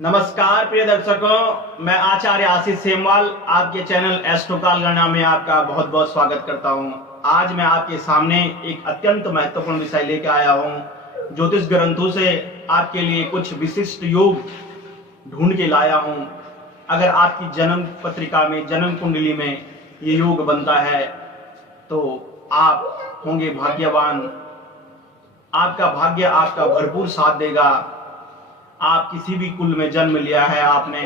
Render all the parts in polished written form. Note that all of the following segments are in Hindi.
नमस्कार प्रिय दर्शकों, मैं आचार्य आशीष सेमवाल आपके चैनल एस्ट्रोकाल गणना में आपका बहुत बहुत स्वागत करता हूं। आज मैं आपके सामने एक अत्यंत महत्वपूर्ण विषय लेकर आया हूं। ज्योतिष ग्रंथों से आपके लिए कुछ विशिष्ट योग ढूंढ के लाया हूं। अगर आपकी जन्म पत्रिका में, जन्म कुंडली में ये योग बनता है तो आप होंगे भाग्यवान। आपका भाग्य आपका भरपूर साथ देगा। आप किसी भी कुल में जन्म लिया है आपने,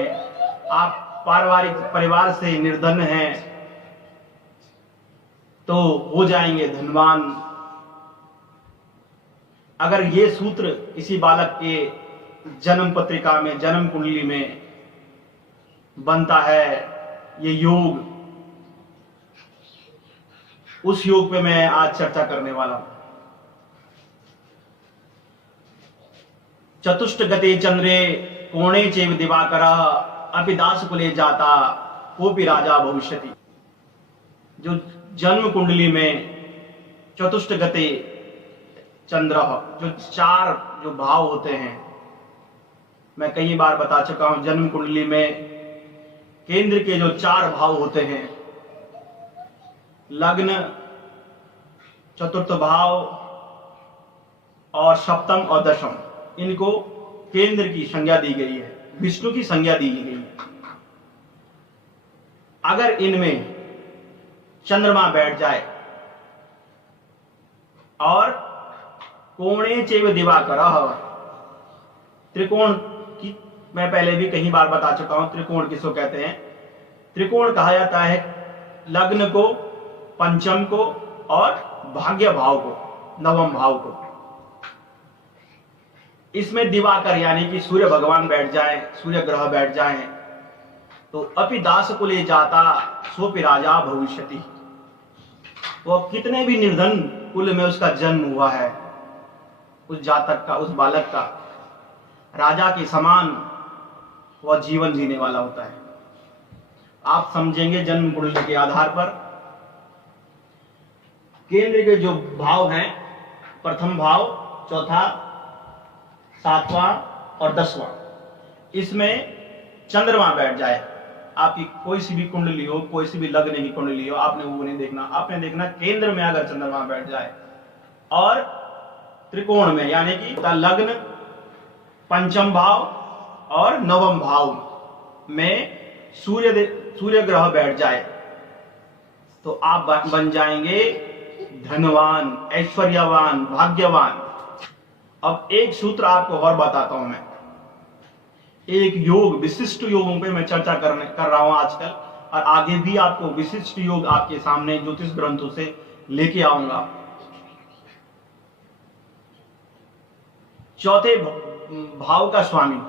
आप पारिवारिक परिवार से निर्धन हैं तो हो जाएंगे धनवान। अगर ये सूत्र किसी बालक के जन्म पत्रिका में, जन्म कुंडली में बनता है, ये योग, उस योग पे मैं आज चर्चा करने वाला हूं। चतुष्ट गते चंद्रे कोणे चैव दिवाकर अपि दास कुले जाता कोपि राजा भविष्यति। जो जन्म कुंडली में चतुष्ट गते चंद्र, जो चार जो भाव होते हैं, मैं कई बार बता चुका हूं। जन्म कुंडली में केंद्र के जो चार भाव होते हैं, लग्न, चतुर्थ भाव और सप्तम और दशम, इनको केंद्र की संज्ञा दी गई है, विष्णु की संज्ञा दी गई है। अगर इनमें चंद्रमा बैठ जाए और कोणे चैव दिवाकरः, त्रिकोण की मैं पहले भी कई बार बता चुका हूं। त्रिकोण किसको कहते हैं? त्रिकोण कहा जाता है लग्न को, पंचम को और भाग्य भाव को, नवम भाव को। इसमें दिवाकर यानी कि सूर्य भगवान बैठ जाए, सूर्य ग्रह बैठ जाए तो अपि दास कुले जाता सोपि राजा भविष्यति। वो कितने भी निर्धन कुल में उसका जन्म हुआ है, उस जातक का, उस बालक का, राजा के समान वह जीवन जीने वाला होता है। आप समझेंगे जन्म कुंडली के आधार पर। केंद्र के जो भाव हैं, प्रथम भाव, चौथा, सातवां और दसवां, इसमें चंद्रमा बैठ जाए। आपकी कोई सी भी कुंडली हो, कोई सी भी लग्न की कुंडली हो, आपने वो नहीं देखना। आपने देखना केंद्र में अगर चंद्रमा बैठ जाए और त्रिकोण में यानी कि लग्न, पंचम भाव और नवम भाव में सूर्य ग्रह बैठ जाए तो आप बन जाएंगे धनवान, ऐश्वर्यवान, भाग्यवान। अब एक सूत्र आपको और बताता हूं मैं। एक योग, विशिष्ट योगों पे मैं चर्चा कर रहा हूं आजकल, और आगे भी आपको विशिष्ट योग आपके सामने ज्योतिष ग्रंथों से लेके आऊंगा। चौथे भाव का स्वामी,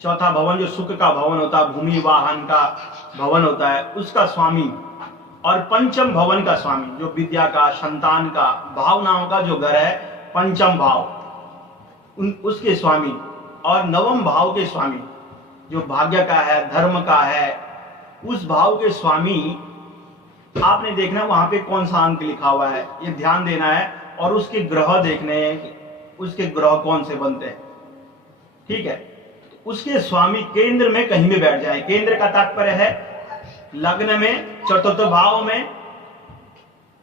चौथा भवन जो सुख का भवन होता है, भूमि वाहन का भवन होता है, उसका स्वामी, और पंचम भवन का स्वामी जो विद्या का, संतान का, भावनाओं का जो घर है, पंचम भाव, उसके स्वामी, और नवम भाव के स्वामी जो भाग्य का है, धर्म का है, उस भाव के स्वामी। आपने देखना वहां पे कौन सा अंक लिखा हुआ है, ये ध्यान देना है, और उसके ग्रह देखने हैं, उसके ग्रह कौन से बनते हैं। ठीक है, उसके स्वामी केंद्र में कहीं भी बैठ जाए। केंद्र का तात्पर्य है लग्न में, चतुर्थ भाव में,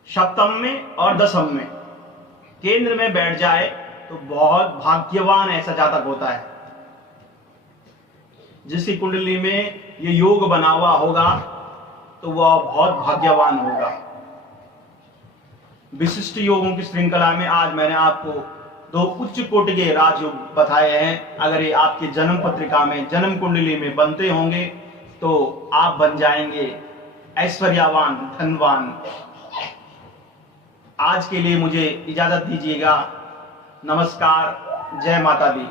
सप्तम में और दशम में केंद्र में बैठ जाए तो बहुत भाग्यवान ऐसा जातक होता है। जिसकी कुंडली में ये योग बना हुआ होगा तो वह बहुत भाग्यवान होगा। विशिष्ट योगों की श्रृंखला में आज मैंने आपको दो उच्च कोटि के राजयोग बताए हैं। अगर ये आपकी जन्म पत्रिका में, जन्म कुंडली में बनते होंगे तो आप बन जाएंगे ऐश्वर्यवान, धनवान। आज के लिए मुझे इजाजत दीजिएगा। नमस्कार, जय माता दी।